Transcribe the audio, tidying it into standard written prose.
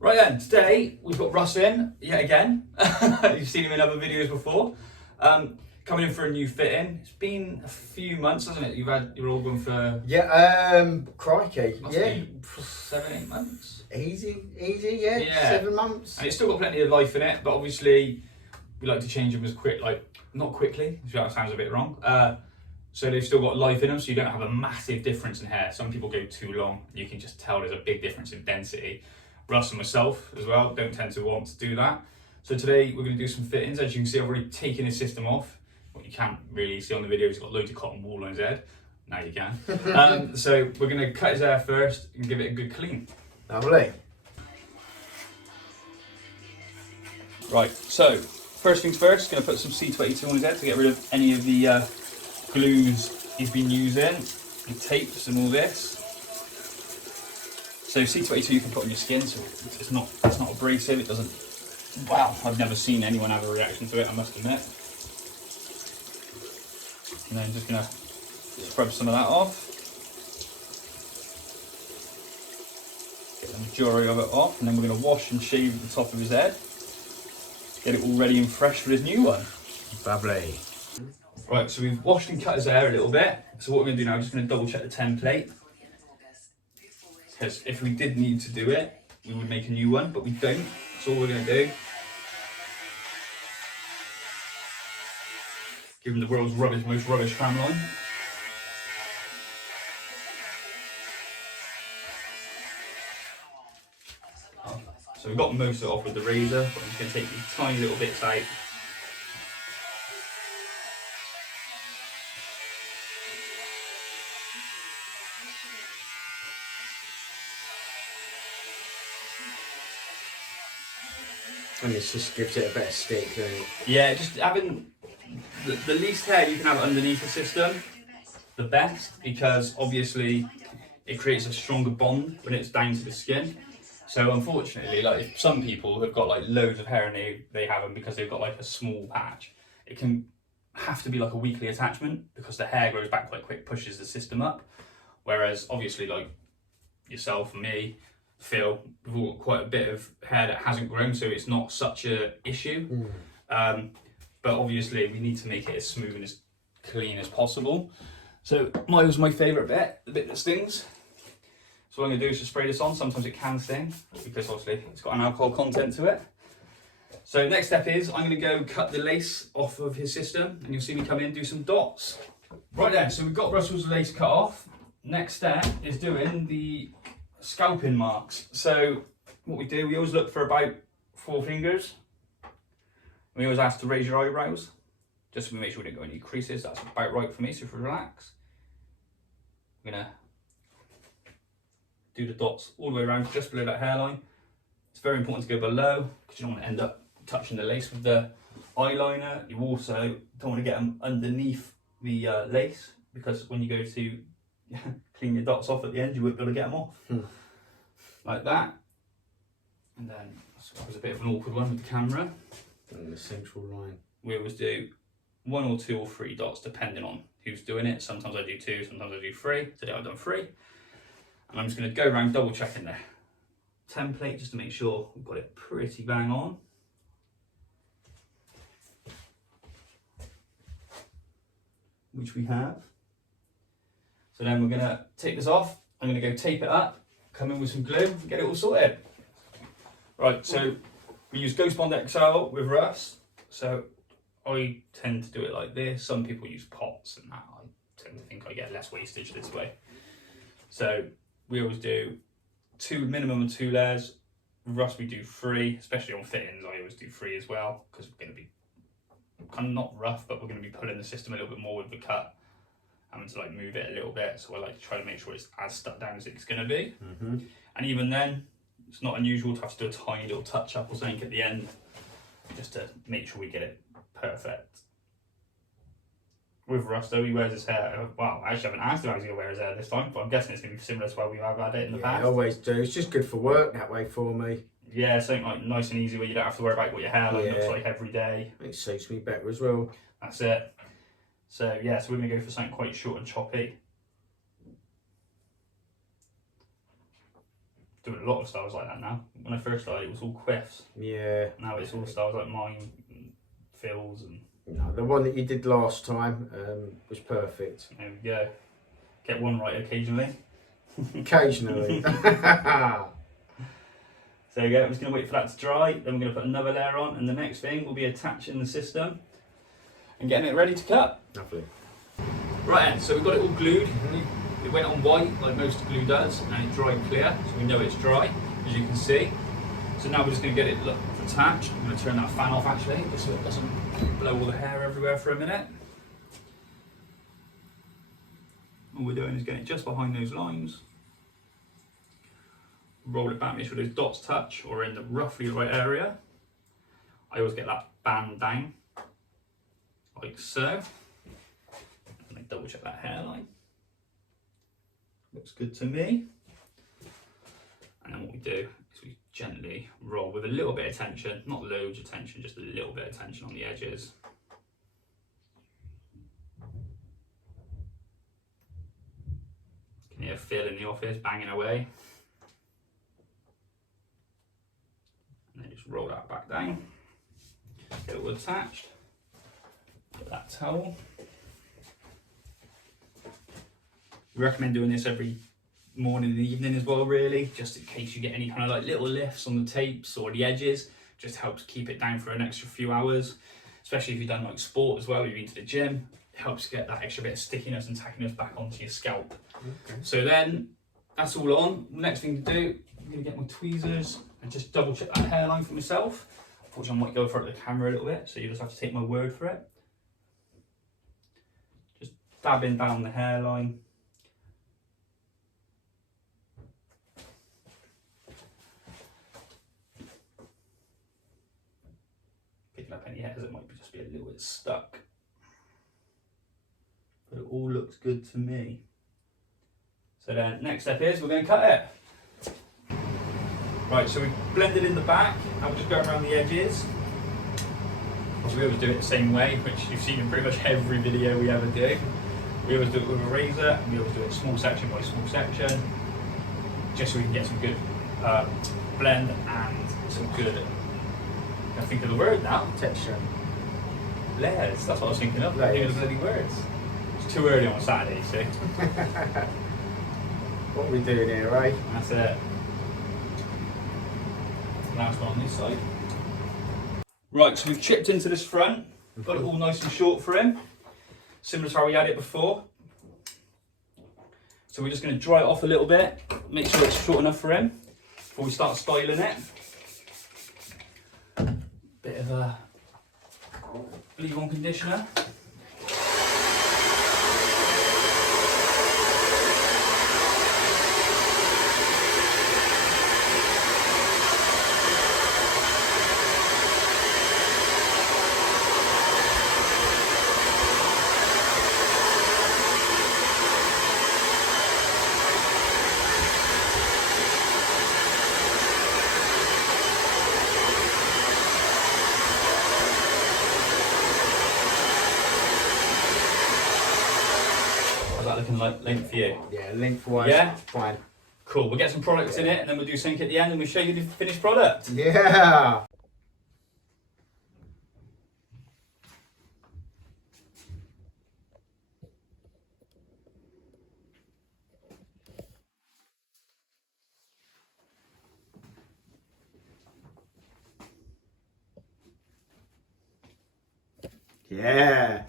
Right then, today we've got Russ in yet again. You've seen him in other videos before. Coming in for a new fitting. It's been a few months, hasn't it? You're all going for Crikey, must yeah, be 7-8 months. easy, yeah, 7 months. And it's still got plenty of life in it, but obviously we like to change them as not quickly. That sounds a bit wrong. So they've still got life in them, so you don't have a massive difference in hair. Some people go too long. You can just tell there's a big difference in density. Russ and myself as well don't tend to want to do that. So today we're going to do some fittings. As you can see, I've already taken his system off. What you can't really see on the video, he's got loads of cotton wool on his head. Now you can. So we're going to cut his hair first and give it a good clean. Lovely. Right, so first things first, going to put some C22 on his head to get rid of any of the glues he's been using, and tapes and all this. So C22 you can put on your skin, so it's not abrasive. It doesn't. Wow, I've never seen anyone have a reaction to it, I must admit. And then just gonna scrub some of that off. Get the majority of it off, and then we're gonna wash and shave the top of his head. Get it all ready and fresh for his new one. Lovely. Right, so we've washed and cut his hair a little bit. So what we're gonna do now, I'm just gonna double check the template. Because if we did need to do it, we would make a new one, but we don't. That's all we're going to do. Give him the world's most rubbish tram line. So we've got most of it off with the razor, but I'm just going to take these tiny little bits out. And it just gives it a better stick, doesn't it? Yeah, just having the least hair you can have underneath the system, the best, because obviously it creates a stronger bond when it's down to the skin. So unfortunately, like some people have got like loads of hair and they have them because they've got like a small patch. It can have to be like a weekly attachment because the hair grows back quite quick, pushes the system up. Whereas obviously like yourself and me, Phil, we've all got quite a bit of hair that hasn't grown, so it's not such a issue. But obviously we need to make it as smooth and as clean as possible. So mine was my favourite bit, the bit that stings. So what I'm going to do is just spray this on. Sometimes it can sting because obviously it's got an alcohol content to it. So next step is I'm going to go cut the lace off of his system, and you'll see me come in and do some dots. Right then, so we've got Russell's lace cut off. Next step is doing the scalping marks. So what we do, we always look for about 4 fingers. We always ask to raise your eyebrows, just to make sure we don't go any creases. That's about right for me, so if we relax. I'm gonna do the dots all the way around, just below that hairline. It's very important to go below, because you don't want to end up touching the lace with the eyeliner. You also don't want to get them underneath the lace, because when you go to clean your dots off at the end, you won't be able to get them off. Like that. And then, that was a bit of an awkward one with the camera. And the central line. We always do 1 or 2 or 3 dots, depending on who's doing it. Sometimes I do 2, sometimes I do 3. Today I've done 3. And I'm just going to go around double checking the template just to make sure we've got it pretty bang on. Which we have. So then we're going to take this off. I'm going to go tape it up, come in with some glue, and get it all sorted. Right, so we use Ghost Bond XL with Russ. So I tend to do it like this. Some people use pots and that. I tend to think I get less wastage this way. So we always do minimum of 2 layers. With Russ we do 3, especially on fittings. I always do 3 as well, because we're going to be kind of not rough, but we're going to be pulling the system a little bit more with the cut. Having to like move it a little bit, so I like to try to make sure it's as stuck down as it's going to be. And even then, it's not unusual to have to do a tiny little touch up or something at the end, just to make sure we get it perfect. With Russ though, he wears his hair, well, I actually haven't asked him how he's going to wear his hair this time, but I'm guessing it's going to be similar to how we have had it in the past. I always do. It's just good for work that way for me. Yeah, something like nice and easy where you don't have to worry about what your hairline looks like every day. It suits me better as well. That's it. So yeah, so we're going to go for something quite short and choppy. doing a lot of styles like that now. When I first started, it was all quiffs. Yeah. Now it's all styles like mine, and fills, and No, the one that you did last time was perfect. there we go. Get one right occasionally. Occasionally. So there you go. I'm just going to wait for that to dry. Then we're going to put another layer on, and the next thing will be attaching the system and getting it ready to cut. Lovely. Right then, so we've got it all glued. It went on white like most glue does, and it dried clear, so we know it's dry, as you can see. So now we're just going to get it attached. I'm going to turn that fan off actually, just so it doesn't blow all the hair everywhere for a minute. All we're doing is getting it just behind those lines. Roll it back, make sure those dots touch or are in the roughly the right area. I always get that band down, like so. And I double check that hairline. Looks good to me. And then what we do is we gently roll with a little bit of tension, not loads of tension, just a little bit of tension on the edges. Can hear Phil in the office banging away. And then just roll that back down. Get it all attached. Get that towel. We recommend doing this every morning and evening as well, really, just in case you get any kind of like little lifts on the tapes or the edges. Just helps keep it down for an extra few hours, especially if you've done like sport as well, you've been to the gym. It helps get that extra bit of stickiness and tackiness back onto your scalp. Okay. So then that's all on. Next thing to do, I'm going to get my tweezers and just double check that hairline for myself. Unfortunately, I might go in front of the camera a little bit, so you just have to take my word for it. Just dabbing down the hairline. Picking up any hairs that might just be a little bit stuck. But it all looks good to me. So then next step is we're going to cut it. Right, so we blended in the back, and we're just going around the edges. We always do it the same way, which you've seen in pretty much every video we ever do. We always do it with a razor, and we always do it small section by small section, just so we can get some good blend and some good, I think of the word now, Texture. layers. That's what I was thinking of, Layers. thinking of the bloody words. It's too early on a Saturday, you see. What are we doing here, eh? That's it. Now it's on this side. Right, so we've chipped into this front, got it all nice and short for him, similar to how we had it before. So we're just going to dry it off a little bit, make sure it's short enough for him before we start styling it. Bit of a leave-on conditioner. How's that looking like length for you? Yeah, lengthwise. Yeah? Fine. Cool, we'll get some products in it and then we'll do something at the end and we'll show you the finished product. Yeah. Yeah.